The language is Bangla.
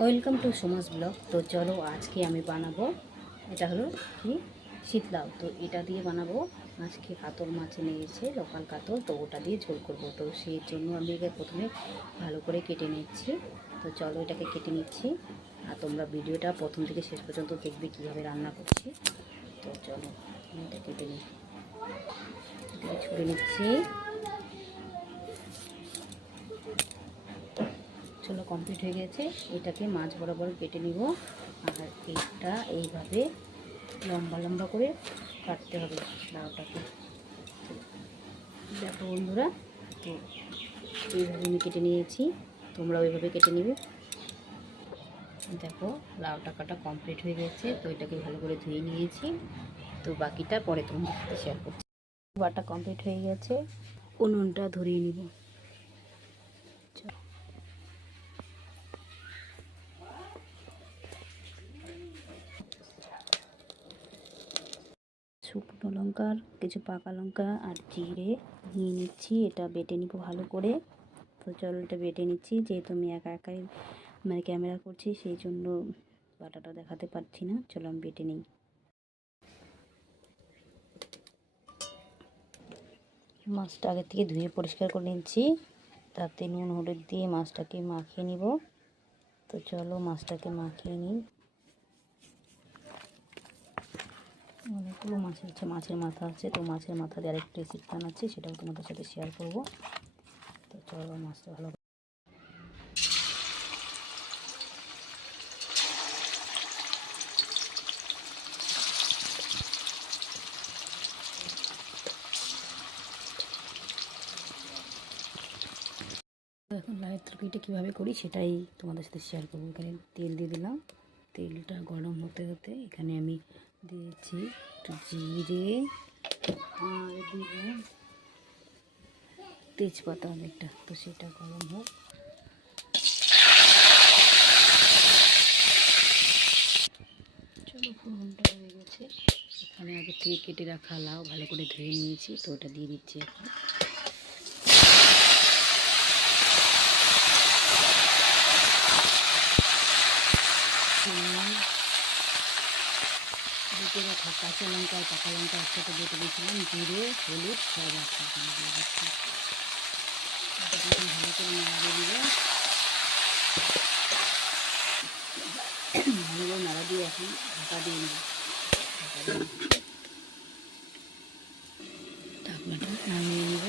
Welcome to Soma's blog. তো চলো আজকে আমি বানাবো, এটা হলো কি? শীতলাউ তো এটা দিয়ে বানাবো। আজকে কাতল মাছ নিয়েছে লোকাল কাতল। তো ওটা দিয়ে ঝোল করব। তো সেই জন্য আমি একে প্রথমে ভালো করে কেটে নিচ্ছি। তো চলো এটাকে কেটে নিচ্ছি। আর তোমরা ভিডিওটা প্রথম থেকে শেষ পর্যন্ত দেখবে কীভাবে রান্না করছি। তো চলো আমি এটা কেটে নিই। ছুড়ে নিচ্ছি। চলো কমপ্লিট হয়ে গেছে। এটাকে মাছ বরাবর কেটে নিব। আর এটা এইভাবে লম্বা লম্বা করে কাটতে হবে লাউটাকে। দেখো বন্ধুরা, তো এইভাবে আমি কেটে নিয়েছি। তোমরা ওইভাবে কেটে নিবে। দেখো লাউ টাকাটা কমপ্লিট হয়ে গেছে। তো এটাকে ভালো করে ধুয়ে নিয়েছি। তো বাকিটা পরে তোমাদের সাথে শেয়ার করছি। বাটা কমপ্লিট হয়ে গেছে। উনুনটা ধরিয়ে নিব। শুকনো লঙ্কার কিছু পাকা লঙ্কা আর জিরে নিয়ে নিচ্ছি। এটা বেটে নিব ভালো করে। তো চলো এটা বেটে নিচ্ছি। যেহেতু আমি একা একাই মানে ক্যামেরা করছি, সেই জন্য বাটাটা দেখাতে পারছি না। চলো আমি বেটে নিই। মাছটা আগে থেকে ধুয়ে পরিষ্কার করে নিচ্ছি। তাতে নুন, হলুদ দিয়ে মাছটাকে মাখিয়ে নিব। তো চলো মাছটাকে মাখিয়ে নিই। অনেকগুলো মাছ আছে মাছের মাথা আছে, তো মাছের মাথা দিয়ে আরেকটু রেসিপি বানাচ্ছি, সেটাও তোমাদের সাথে শেয়ার করব। তো চলো মাছটা ভালো এখন লাইয়ের তরকারিটা কীভাবে করি সেটাই তোমাদের সাথে শেয়ার করব। এখানে তেল দিয়ে দিলাম। তেলটা গরম হতে হতে এখানে আমি দিয়েছি একটু জিরে আর দিব তেজপাতা অনেকটা, তো সেটা গরম হোক। চলো ফোড়নটা হয়ে গেছে। এখানে আগে থেকে কেটে রাখা লাউ, ভালো করে ধুয়ে নিয়েছি, তো ওটা দিয়ে দিচ্ছি এখন। বেটে করে কাঁচা লঙ্কা আর পাকা লঙ্কা একসাথে বেটে দিয়েছিলাম, জিরে, হলুদ সব একসাথে দিয়ে দিচ্ছি। ভালো করে নাড়া দিয়ে দিলে ভালো করে নাড়া দিয়ে এখন ঢাকা দিয়ে নেব ঢাকা দিয়ে নামিয়ে নেব।